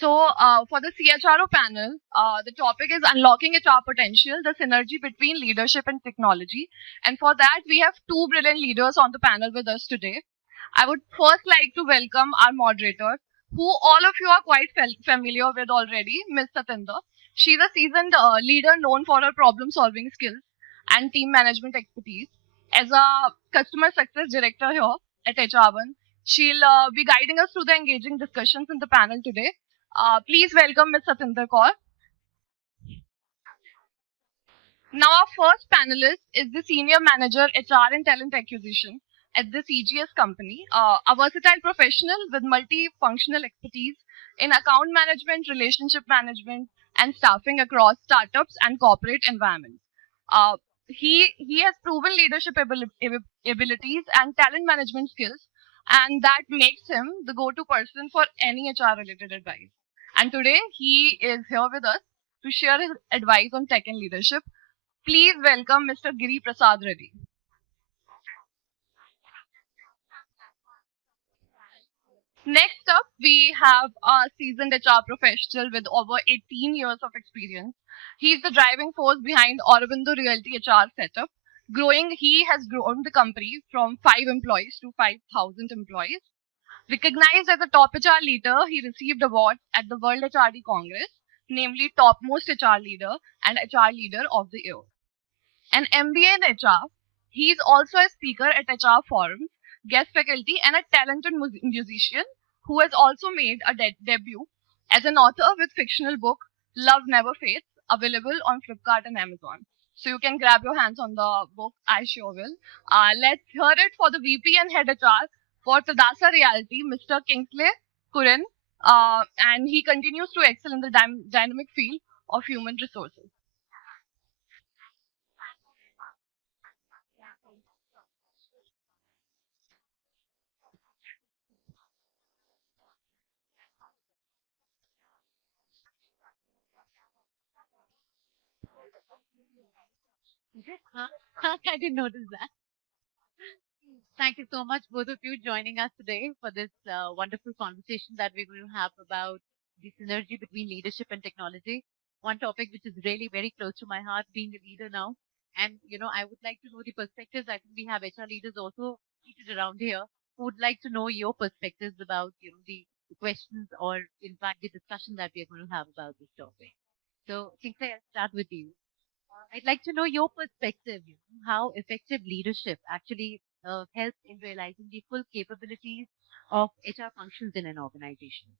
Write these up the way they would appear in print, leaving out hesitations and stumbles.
For the CHRO panel, the topic is unlocking HR potential, the synergy between leadership and technology. And for that, we have two brilliant leaders on the panel with us today. I would first like to welcome our moderator, who all of you are quite familiar with already, Ms. Satinder. She's a seasoned leader known for her problem-solving skills and team management expertise. As a customer success director here at HROne, she'll be guiding us through the engaging discussions in the panel today. Please welcome Ms. Satinder Kaur. Now, our first panelist is the Senior Manager, HR and Talent Acquisition at the CGS company, a versatile professional with multi-functional expertise in account management, relationship management, and staffing across startups and corporate environments. Uh, he has proven leadership abilities and talent management skills, and that makes him the go-to person for any HR-related advice. And today, he is here with us to share his advice on tech and leadership. Please welcome Mr. Giri Prasad Reddy. Next up, we have a seasoned HR professional with over 18 years of experience. He's the driving force behind Aurobindo Realty HR setup. He has grown the company from 5 employees to 5,000 employees. Recognized as a top HR leader, he received awards at the World HRD Congress, namely Topmost HR Leader and HR Leader of the Year. An MBA in HR, he is also a speaker at HR forums, guest faculty, and a talented musician who has also made a debut as an author with fictional book Love Never Fades, available on Flipkart and Amazon. So you can grab your hands on the book. I sure will. Let's hear it for the VP and Head HR for Tadasa Reality, Mr. Kingsley Kurien, and he continues to excel in the dynamic field of human resources. Huh? I didn't notice that. Thank you so much, both of you, joining us today for this wonderful conversation that we're going to have about the synergy between leadership and technology. One topic which is really very close to my heart, being a leader now. And, I would like to know the perspectives. I think we have HR leaders also seated around here who would like to know your perspectives about, the questions or, in fact, the discussion that we're going to have about this topic. So, Kingsley, I'll start with you. I'd like to know your perspective, how effective leadership actually helps in realizing the full capabilities of HR functions in an organization.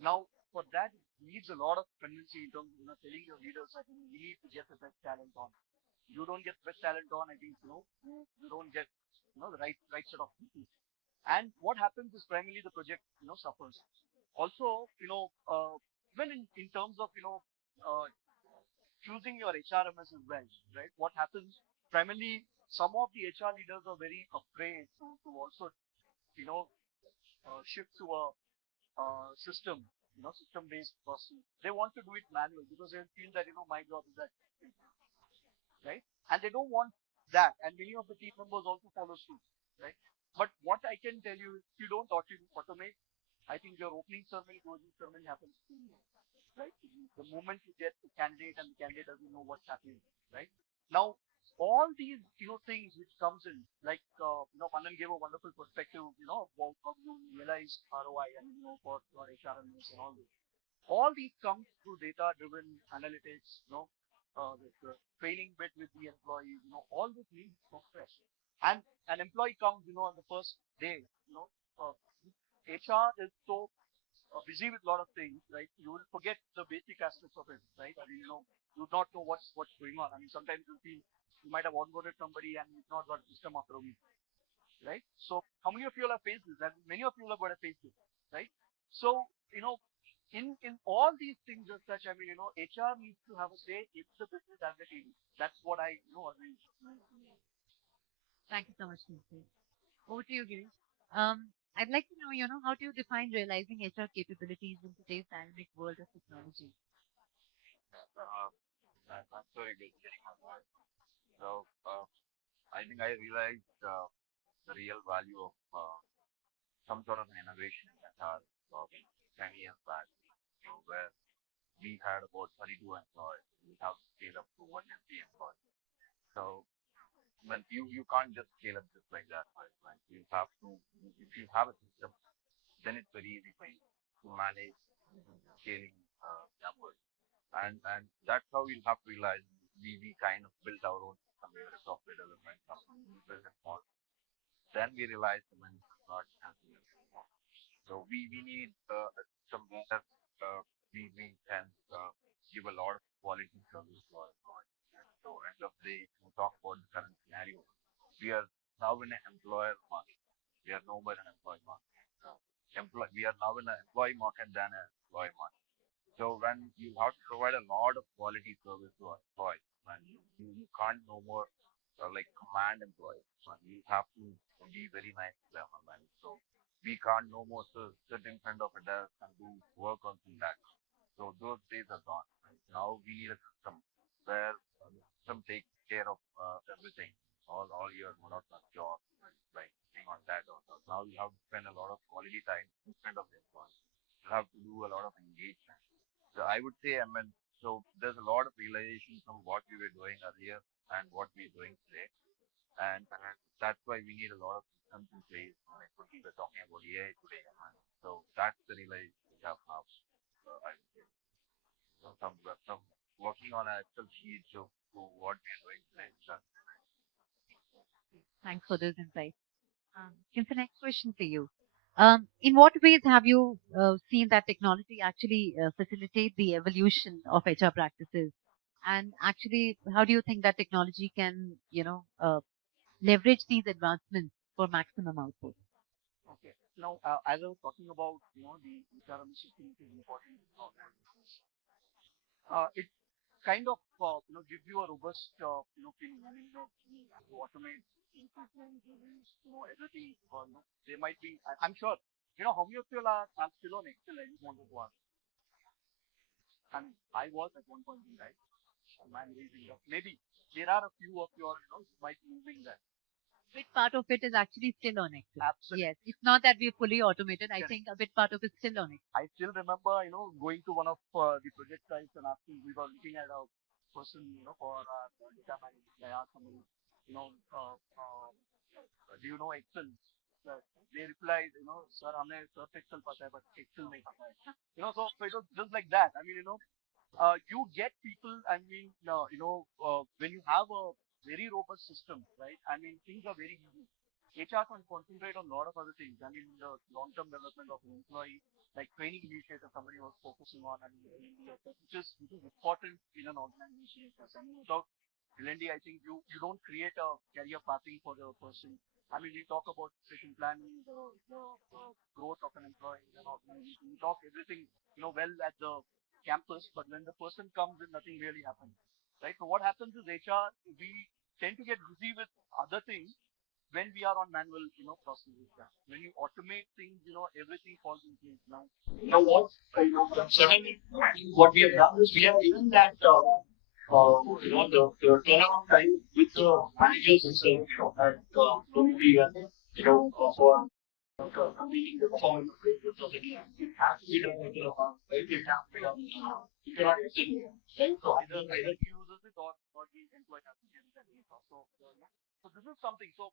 Now, for that, it needs a lot of tendency in terms of telling your leaders that you need to get the best talent on. You don't get the best talent on, I think you don't get the right set of people. And what happens is primarily the project suffers. Also, even in terms of choosing your HRMS as well, right? What happens primarily, some of the HR leaders are very afraid to also you know shift to a system-based process. They want to do it manual because they feel that my job is that, right? And they don't want that. And many of the team members also follow suit, right? But what I can tell you, if you don't automate, I think your opening ceremony, closing ceremony happens, right? The moment you get the candidate and the candidate doesn't know what's happening, right? Now, all these things which comes in, like Manan gave a wonderful perspective, about how you realize ROI and for your HRMS and all this. All these comes through data-driven analytics, the training bit with the employees, all this needs software. And an employee comes, on the first day, HR is so busy with a lot of things, right? You will forget the basic aspects of it, right? I mean, you would not know what's going on. I mean, sometimes you feel you might have onboarded somebody and you've not got a system after a week, right? So how many of you all have faced this? And many of you all have got to face this, right? So in all these things as such, I mean, HR needs to have a say in the business and the team. That's what I agree. Thank you so much, Kingsley. Over to you, Giri. I'd like to know, how do you define realizing HR capabilities in today's dynamic world of technology? Uh, I'm sorry, good. So, I think I realized the real value of some sort of innovation that are uh, 10 years back, where we had about 32 employees. We have scaled up to 150 employees. So, when you can't just scale up just like that, right? You have to, if you have a system, then it's very easy for you to manage scaling numbers. And that's how you'll have to realize we kind of built our own system, we were a software development company, we built it small. Then we realized when it's not happening anymore. So we need some where we can give a lot of quality service to our employees. So end of the day, if you talk about the current scenario, we are now in an employer market. We are no more an employee market. We are now in an employee market than an employee market. So when you have to provide a lot of quality service to our employees, and you can't no more like command employees. And you have to be very nice to them. And so we can't no more sit in front of a desk and do work on that. So those days are gone. Right? Now we need a system where the system takes care of everything, all your monotonous jobs, right? Thing on that. Also. Now you have to spend a lot of quality time in front of the employees. You have to do a lot of engagement. So I would say, I mean, so there's a lot of realization from what we were doing earlier and what we're doing today. And that's why we need a lot of systems in place. Like we were talking about AI today. And so that's the realization we have now. So I would say. So from working on an Excel sheet to what we're doing today. So Thanks for those insights. Here's the next question for you. In what ways have you seen that technology actually facilitate the evolution of HR practices? And actually, how do you think that technology can, leverage these advancements for maximum output? Okay. Now, as I was talking about, the HRM system is important. It kind of, gives you a robust, feeling. I mean, to automate, everything. They might be. I'm sure. How many of you are still on Excel? I just wanted to ask. And I was at one point, right? I'm using that. Maybe there are a few of you, might be using that. Bit part of it is actually still on Excel. Absolutely. Yes, it's not that we're fully automated. I Yes. think a bit part of it's still on Excel. I still remember, going to one of the project sites and asking, we were looking at a person, for data management. I asked somebody, do you know Excel? They replied, sir, हमें surf Excel पता है, but Excel नहीं पता है. So it was just like that. I mean, you get people, I mean, when you have a very robust system, right? I mean, things are very easy. HR can concentrate on a lot of other things. I mean, the long-term development of an employee, like training initiative somebody was focusing on, and which is important in an organization. So, Lendi, I think you don't create a career pathing for the person. I mean, we talk about succession planning, growth of an employee in an organization. We talk everything, well at the campus, but when the person comes in, nothing really happens, right? So what happens is HR, we tend to get busy with other things when we are on manual, processes. Yeah. When you automate things, everything falls in place now. What? Suddenly, what we have done is we have given that, the turnaround time with the managers itself, and we, for completing the performance of the game. It has to be done within a month, right? It has to be done. You cannot extend it. So either he uses it, or the employee has to get it. So this is something. So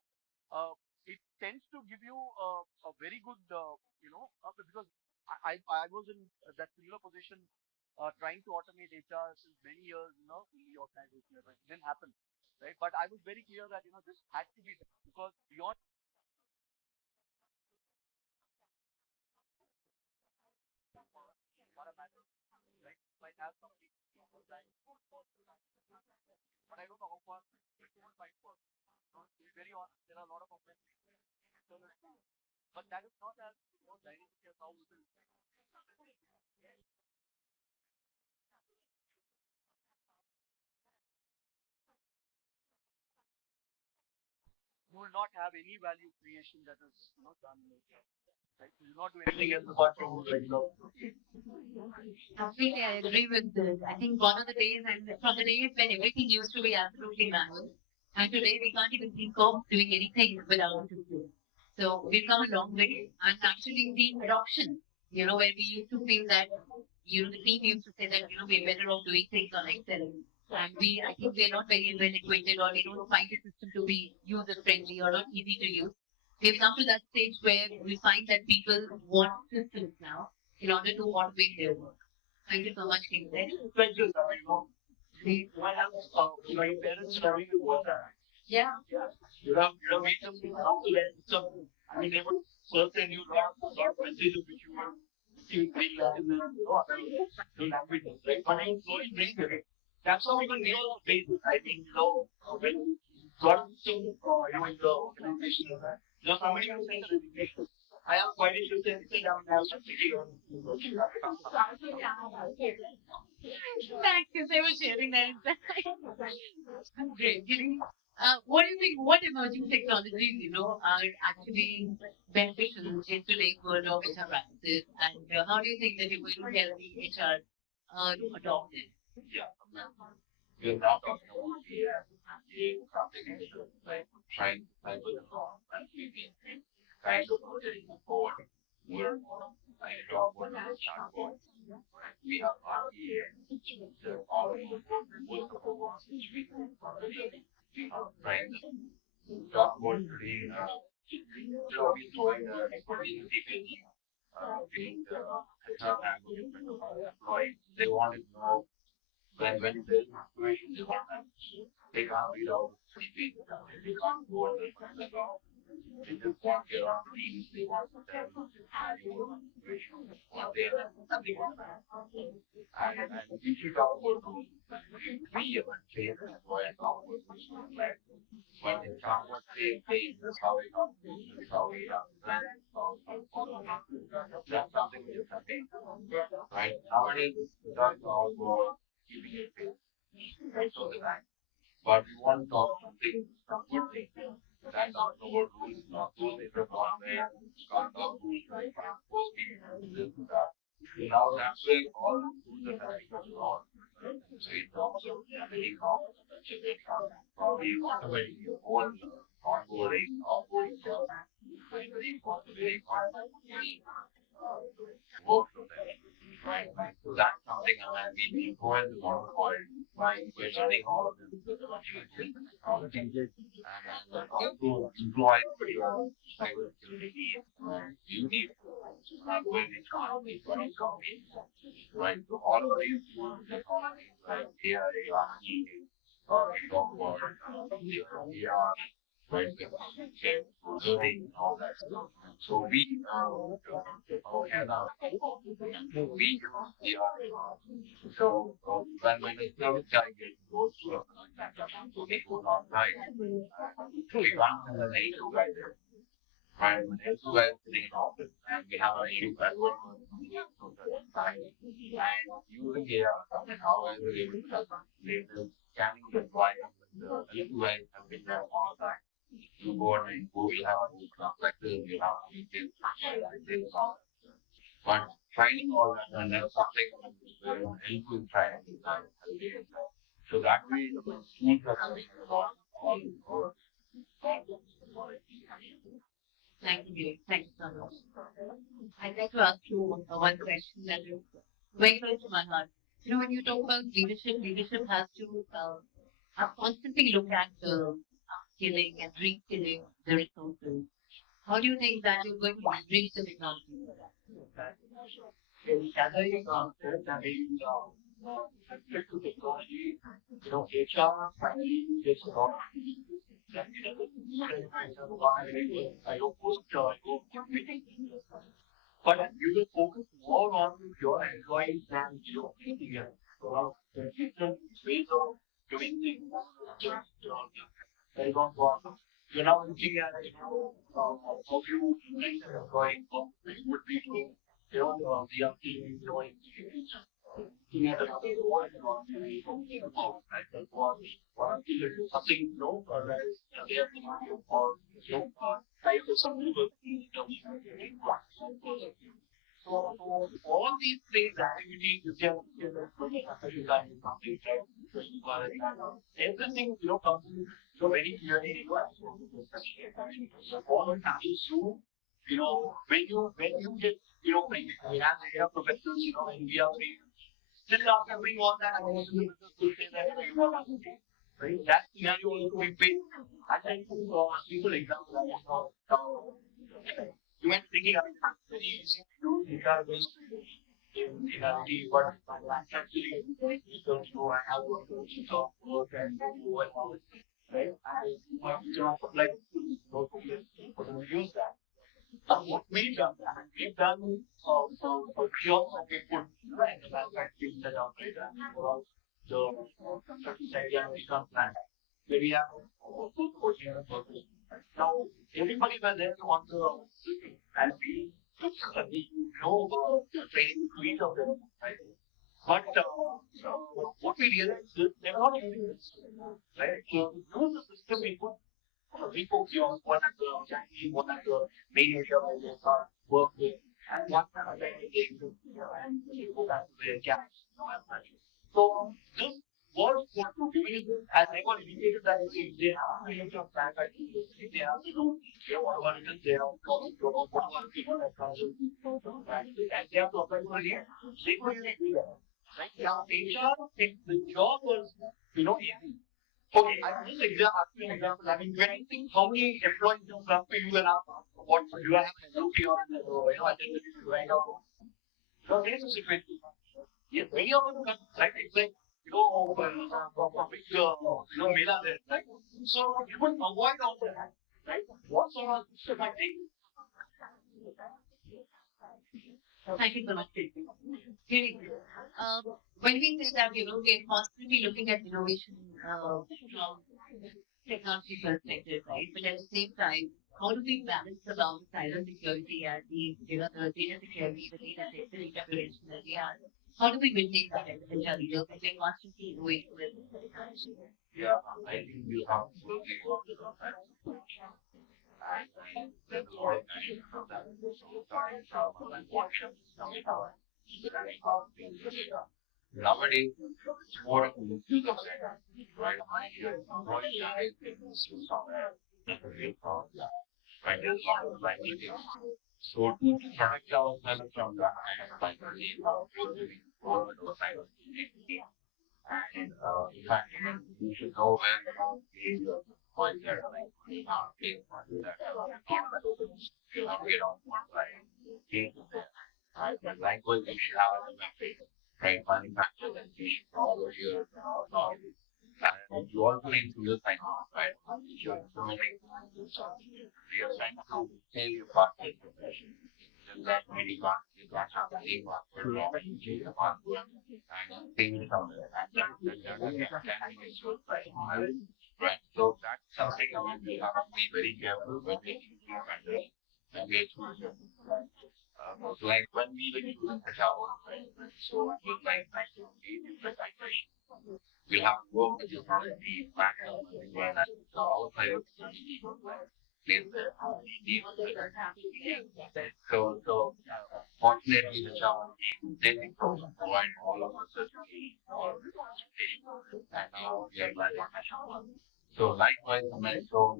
it tends to give you a very good, because I was in that similar position, trying to automate HR since many years, in the organization. Right? It didn't happen, right? But I was very clear that this had to be done, because beyond right, might have something like, but I don't know how far it might work. To be very honest, there are a lot of external, but that is not as dynamic as how it is. You will not have any value creation that is done. Right? You will not do anything else apart from regular. Completely, I agree with this. I think one of the days, and from the days when everything used to be absolutely manual, and today we can't even think of doing anything without a system. So we've come a long way, and actually the adoption, where we used to feel that, the team used to say that, we're better off doing things on Excel. And I think we're not very well acquainted, or we don't find the system to be user friendly or not easy to use. We've come to that stage where we find that people want systems now in order to automate their work. Thank you so much, Kingsley. Thank you. What else? Your parents driving you water. Yeah. You have made them how to let some. I mean, they would certain you lot of messages which you were receiving very well in the languages, right? But I slowly bring it. That's how even we all face it. I think, when you got some, in the organization, somebody will send an invitation. I asked why did you send it? I was just thinking of Thank you for sharing that insight. Great. Giri, what do you think? What emerging technologies, are actually beneficial in today's world of HR practices, and how do you think that you're going to help the HR to adopt it? yeah. We're now talking about the application, like trying with and maybe kind of putting forward more like talk about the chatbot. We have RPA, the all most of the ones which we are trying to talk about today. We provide community building, building the HR language of employees. They want to know when there's a situation they want to they can't read out sleeping, they can't go on the job, they just want to get on teams, they want to tell what they are, nothing on that. And if you talk about those, we even train the employees talk about those, like, when they talk about saying, hey, this is how we talk, this is how we plan, that's something which is happening, right? Nowadays, that's all about giving it most of the time. But we want to talk something good thing. That's not the word rules, not those in the one where you can't talk rules, right? Those people this and that. Now that's where all the rules that have become wrong. So in terms of getting off probably automating your whole onboarding, offboarding process, and very important work for them. Right. So that's something that we implement a lot of point. We're learning all of this technology and also employ pretty well cybersecurity you need when it comes to running companies. Right. So all of these technologies like AI, we talk about AI, right? Learning all that stuff. So we are so when the service guy goes to right, we run the NATO guy there. Right, when NATO guy is sitting in office and we have an issue that's going on and using AI, how I was able to scanning the flight and the NATO guys have been there all the time. You go and go, we have complexes, we have details, but training all that and then something help with training. So that way the schools are having a lot of Thank you, Giri. Thank you so much. I'd like to ask you one question that is very close to my heart. When you talk about leadership, leadership has to constantly look at skilling and reskilling the resources. How do you think that you're going to leverage the technology for that? technology, HR, it's not. I don't post, but you will focus more on your employees than your people. So, the different ways of doing things. They don't want. You're now looking at, how you train an employee, it would be, the young team, together, something, or that is, or, some people, so all these things activities you can something everything comes very clearly all it happens through when you get bring as area professionals and we are free still after doing all that I want to say that we want to right that scenario also we pay I think simple example you might thinking very easy to do because in reality, but actually, because I have work and right? Like use that. What we've done, we've done we also we put right the manufacturing set up right the certain plan where we have now everybody were there on the and we know about the training to each of them, right? But what we realized is they're not using this, right? So use the system we focus on what are the Chinese, what are the main area where they are work with, and what kind of things and go back to their gaps. So this was as I was indicated that if they have to use your plan, if they have to do whatever it is, they have to whatever people that comes in, and they have to apply for it. They could really do that. Right now, HR, if the job was, easy. Okay, I just ask you an example. I mean, when you think how many employees you have to you and what you have an SOP on, attendance right now. So there's a situation. Yes, many of them come, right? It's like, big, mela there, right? So you would avoid all that, right? What sort of system I think? Thank you so much, Kirti. Giri, when we say that, we're constantly looking at innovation from technology perspective, right? But at the same time, how do we balance the cyber security and the data security, the data prevention that we have? How do we maintain that as a leader? Because we're constantly innovating with technology. yeah, I think you have there's a lot of passion from that. So starting from like workshops, nowadays it's more of a right? Right? There's a lot of language. So to protect ourselves from that kind of like doing all of those kind of and in fact you should know where the point there like you have to get on like the language you should have right manufacture that you should follow your And you also need real time, right? You're implementing real time to tell your partner that we can't have the same password or change the password and change it somewhere. And that again can be misused by email, right? So that's something we have to be very careful when making these vendors engagement. Like when we were using the Java, right? So it was like we have to work with the community back end and our players place there. Fortunately, the Java team did improve and provide all of us certification or and now we are planning. So likewise, so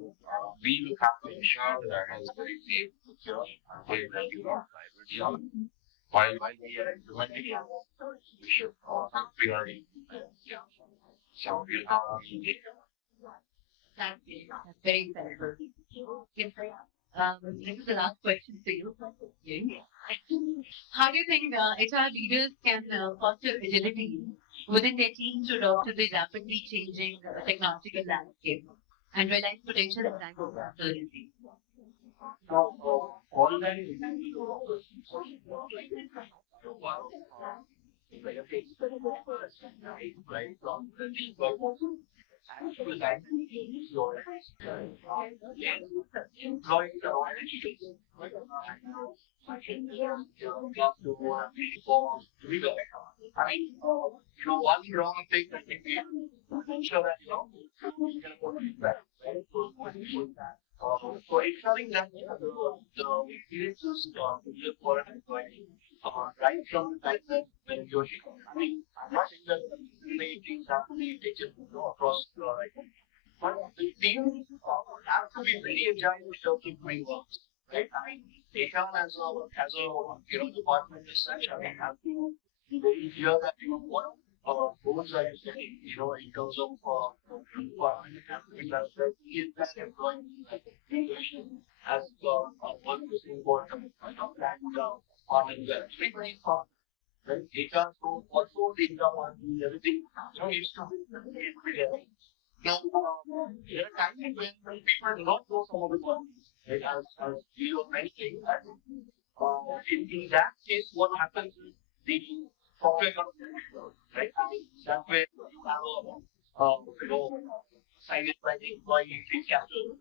we have to ensure that it's very safe, secure, and safe that you are privacy on. While we are implementing it, we should also priority. So we'll have to be That's very insightful. Yes, this is the last question for you. How do you think HR leaders can foster agility within their teams to adopt to the rapidly changing technological landscape and realize potential in time of urgency? All that is right from the actual employee I mean, one wrong thing that we do, sure that we can put it back. So ensuring that the experiences live for an employee, right from the time that when you're I mean, I'm not saying that the things have to be taken across but the team have to be very agile in terms of doing work. Right? I mean, HR as a department as such, I mean, have to be very clear that what goals are you setting, in terms of department and that is that employee as one is important and on the very far. Right? HR so also the HR and everything needs to be clear. Now, there are times when people do not know some of the qualities, right? As you were mentioning, that in that case, what happens is the software company, right? That way you have cited by the employee fee capital.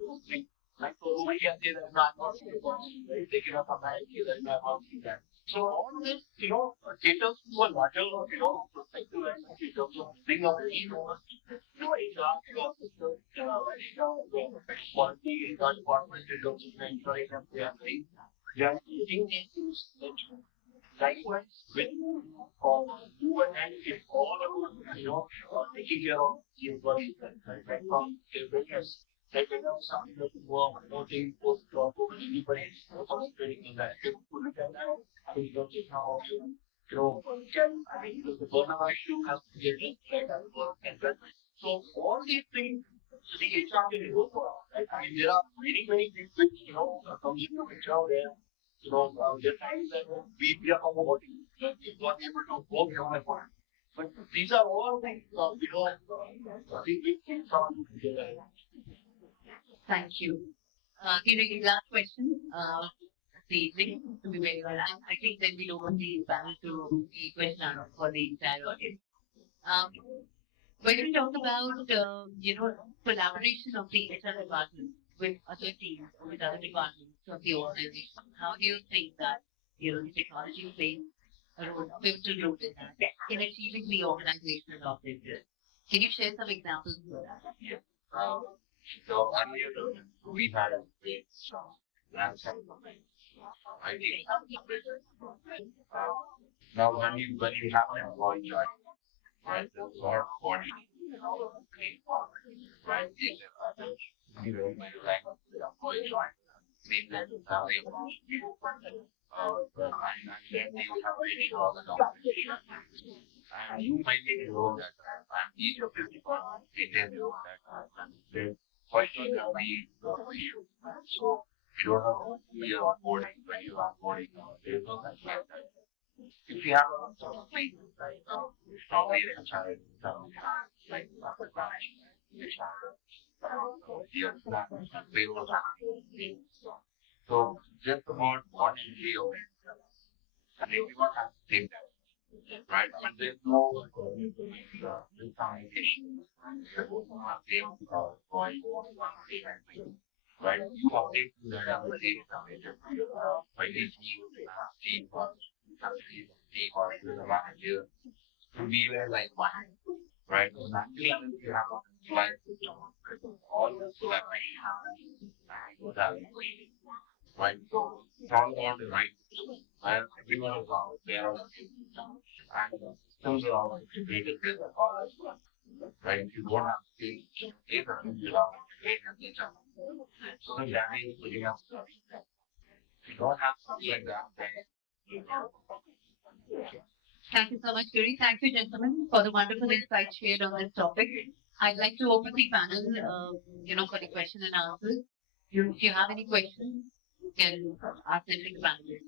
Like, so nobody can say that I'm not seeing the policy, right? They cannot come back and say that I'm not seeing that. So all this, caters to a larger, perspective in terms of bring up the quality in the department in terms of ensuring that they are very agile, likewise with you and if all about taking care of the employees right from their business like something that you are promoting post anybody concentrating in that you put it in terms of how I mean the burnout issue has to get and that so all these things the HR can go for. Right? I mean there are many things which comes into HR where there are times that we are promoting not able to work on the farm. But these are all things, we from Thank you. Giving the last question. The evening to be very well. I think then we don't want the panel to be question for the entire audience. Um, when we talk about collaboration of the HR department with other teams, with other departments of the organization, how do you think that the technology plays a role, a pivotal role in that in achieving the organizational objectives? Can you share some examples of that? Yeah. So earlier we had a great idea. Now when you have an employee join, right, there's a lot of body, right? When you like the employee join, same that salary and then you have to ensure the documentation. And you might be role that each of the departments maintain the role that there's quite sure there will be issue. So you don't have to be onboarding when you're onboarding. There's no such like that. If you have a sort of like probably a child, like management, your payroll. So just about one entry of it, and everyone has the same data, right? I mean, there's no communication. Right? You update to that every day, by each new team, team, the manager, to be there like one, right? So naturally, you have like all the collaboration happening, right? So it's all about the right, and everyone is out there, and systems are all integrated with right? If you don't have stage data, you have integrated data. So that is putting up. If you don't have something like that, then Thank you so much, Giri. Thank you, gentlemen, for the wonderful insights shared on this topic. I'd like to open the panel, for the question and answers. If you have any questions, you can ask them to the panelists.